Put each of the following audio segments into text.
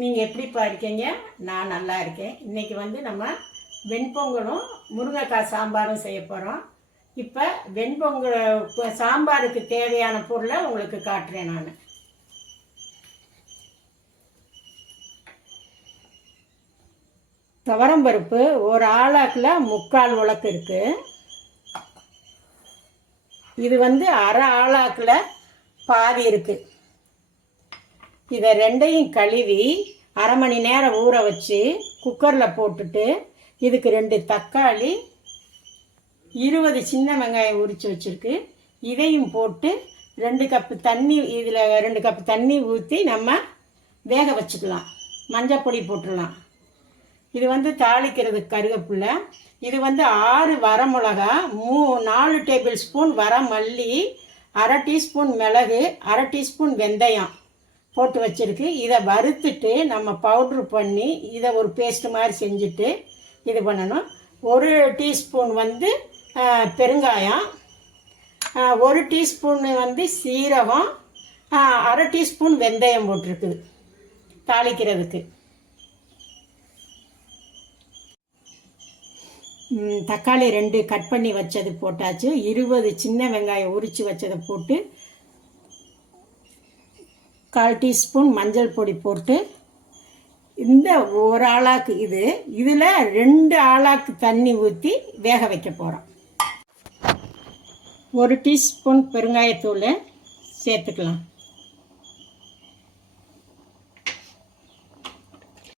நீங்கள் எப்படிப்பா இருக்கீங்க நான் நல்லா இருக்கேன். இன்றைக்கி வந்து நம்ம வெண்பொங்கலும் முருங்கைக்காய் சாம்பாரும் செய்ய போகிறோம் இப்போ வெண்பொங்கல் சாம்பாருக்கு தேவையான பொருளை உங்களுக்கு காட்டுறேன் நான். துவரம்பருப்பு ஒரு ஆளாக்கில் முக்கால் உலக்கு இருக்குது இது வந்து அரை ஆளாக்கில் பாதி இருக்குது இதை ரெண்டையும் கழுவி அரை மணி நேரம் ஊற வச்சு குக்கரில் போட்டுட்டு இதுக்கு ரெண்டு தக்காளி இருபது சின்ன வெங்காயம் உரித்து வச்சுருக்கு. இதையும் போட்டு ரெண்டு கப்பு தண்ணி இதில் ரெண்டு கப்பு தண்ணி ஊற்றி நம்ம வேக வச்சுக்கலாம். மஞ்சள் பொடி போட்டுடலாம். இது வந்து தாளிக்கிறதுக்கு கருவேப்பிலை இது வந்து ஆறு வரமிளகா மூ நாலு டேபிள் ஸ்பூன் வர மல்லி அரை டீஸ்பூன் மிளகு அரை டீஸ்பூன் வெந்தயம். போட்டு வச்சுருக்கு. இதை வறுத்துட்டு நம்ம பவுட்ரு பண்ணி இதை ஒரு பேஸ்ட்டு மாதிரி செஞ்சுட்டு இது பண்ணணும். ஒரு டீஸ்பூன் வந்து பெருங்காயம் ஒரு டீஸ்பூன் வந்து சீரகம் அரை டீஸ்பூன் வெந்தயம் போட்டிருக்குது தாளிக்கிறதுக்கு. தக்காளி ரெண்டு கட் பண்ணி வச்சது போட்டாச்சு. இருபது சின்ன வெங்காயம் உரித்து வச்சதை போட்டு கால் டீஸ்பூன் மஞ்சள் பொடி போட்டு இந்த ஒரு ஆளாக்கு இது இதில் ரெண்டு ஆளாக்கு தண்ணி ஊற்றி வேக வைக்க போகிறோம் ஒரு டீஸ்பூன் பெருங்காயத்தூள் சேர்த்துக்கலாம்.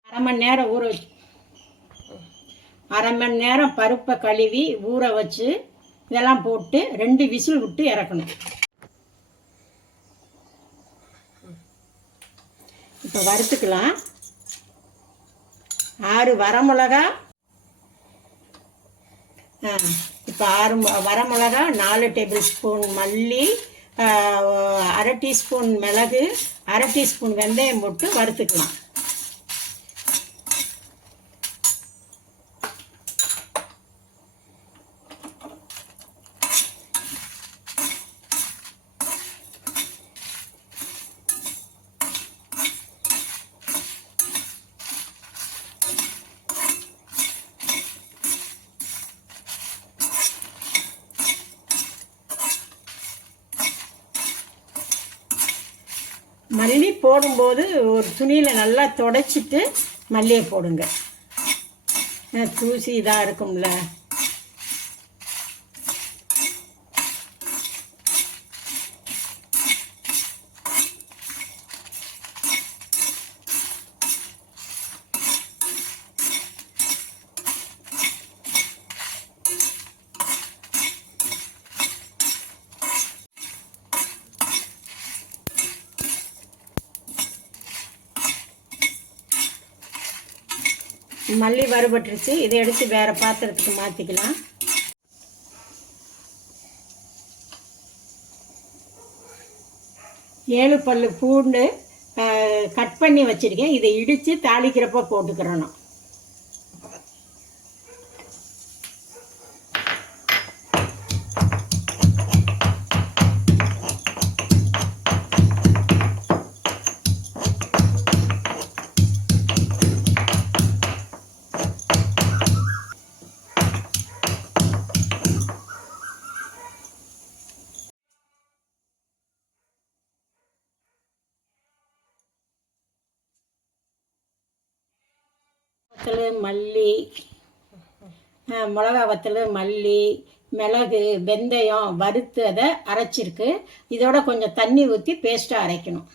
அரை மணி நேரம் ஊற வச்சு அரை மணி நேரம் பருப்பை கழுவி ஊற வச்சு இதெல்லாம் போட்டு ரெண்டு விசில் விட்டு இறக்கணும். இப்போ வறுத்துக்கலாம். ஆறு வரமிளகா. ஆ இப்போ ஆறு வரமிளகா நாலு டேபிள் ஸ்பூன் மல்லி அரை டீஸ்பூன் மிளகு அரை டீஸ்பூன் வெந்தயம் போட்டு வறுத்துக்கலாம். மல்லி போடும்போது ஒரு துணியில் நல்லா தொடச்சிட்டு மல்லியை போடுங்க. தூசி இதாக இருக்கும்ல. மல்லி வறுபட்டுருச்சு. இதை எடுத்து வேறு பாத்திரத்துக்கு மாற்றிக்கலாம் ஏழு பல் பூண்டு கட் பண்ணி வச்சுருக்கேன். இதை இடித்து தாளிக்கிறப்ப போட்டுக்கிறணும். வத்தல் மல்லி மிளகா வத்தல் மல்லி மிளகு வெந்தயம் வறுத்து அதை அரைச்சிருக்கு. இதோட கொஞ்சம் தண்ணி ஊற்றி பேஸ்ட்டாக அரைக்கணும்.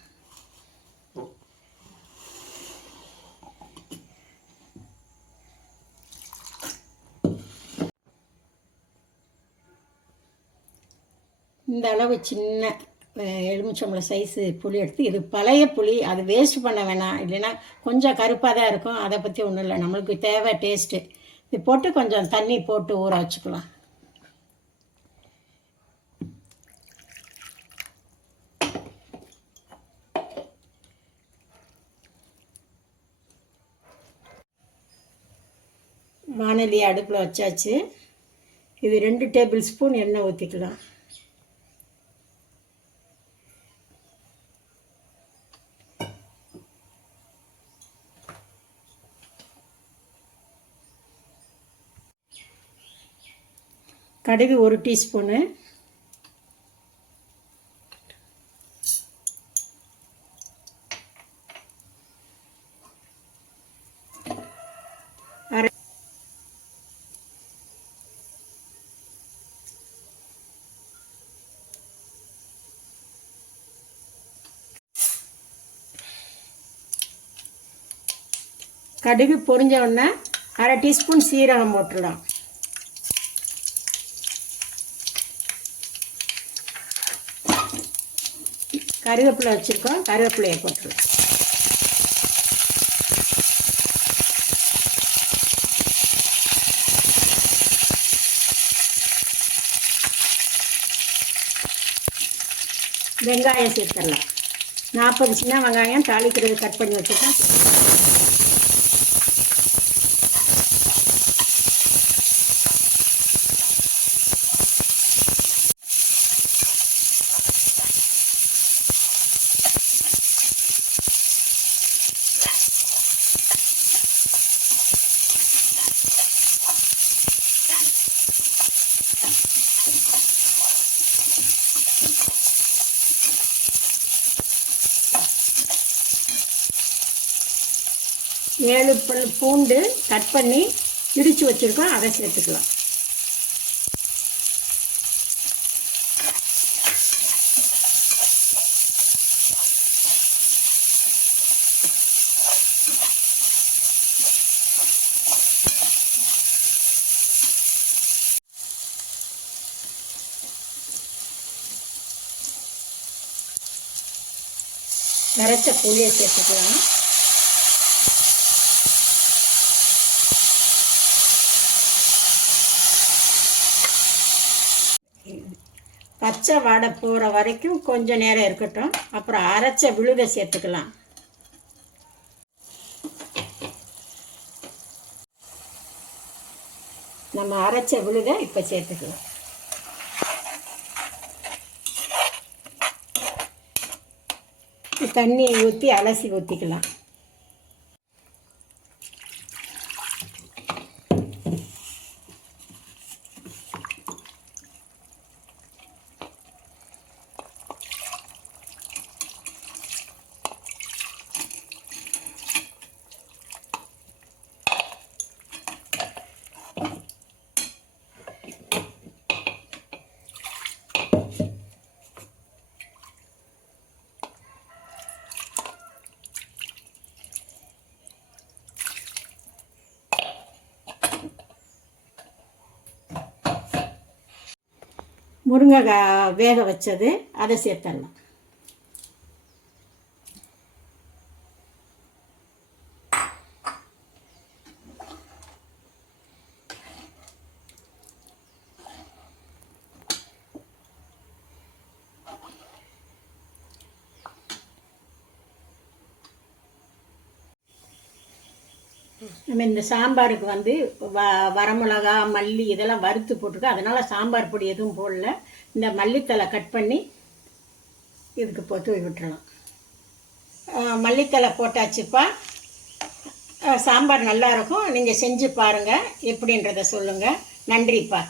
இந்த அளவு சின்ன எலுமிச்சம்பழம் சைஸு புளி எடுத்து இது பழைய புளி அது வேஸ்ட் பண்ண வேணாம். இல்லைன்னா கொஞ்சம் கருப்பாக தான் இருக்கும். அதை பற்றி ஒன்றும் இல்லை. நம்மளுக்கு தேவை டேஸ்ட்டு இது போட்டு கொஞ்சம் தண்ணி போட்டு ஊற வச்சுக்கலாம். வானொலி அடுப்பில் வச்சாச்சு. இது ரெண்டு டேபிள் ஸ்பூன் எண்ணெய் ஊற்றிக்கலாம் கடுகு ஒரு டீஸ்பூனு. அரை கடுகு பொரிஞ்ச உடனே அரை டீஸ்பூன் சீரகம் போட்டுடலாம். கருவேப்பிலை வச்சுருக்கோம். கருவேப்பிலையை போட்டுடலாம் வெங்காயம் சேர்த்துடலாம். நாற்பது சின்ன வெங்காயம் தாளிக்கிறது கட் பண்ணி வச்சுருக்கேன். ஏழு பல் பூண்டு கட் பண்ணி இடித்து வச்சுருக்கோம். அதை சேர்த்துக்கலாம். நிறைச்ச புளியை சேர்த்துக்கலாம். பச்சை வாடை போகிற வரைக்கும் கொஞ்சம் நேரம் இருக்கட்டும். அப்புறம் அரைச்ச விழுதை சேர்த்துக்கலாம். நம்ம அரைச்ச விழுதை இப்போ சேர்த்துக்கலாம். தண்ணி ஊற்றி அலசி ஊற்றிக்கலாம் முருங்கைக்காய் வேக வச்சது அதை சேர்த்துடலாம். நம்ம இந்த சாம்பாருக்கு வந்து வ வரமிளகா மல்லி இதெல்லாம் வறுத்து போட்டிருக்கோம் அதனால் சாம்பார் பொடி எதுவும் போடல. இந்த மல்லித்தலை கட் பண்ணி இதுக்கு போட்டு விட்டுறலாம். மல்லித்தலை போட்டாச்சுப்பா. சாம்பார் நல்லா இருக்கும். நீங்கள் செஞ்சு பாருங்கள் எப்படின்றத சொல்லுங்கள் நன்றிப்பா.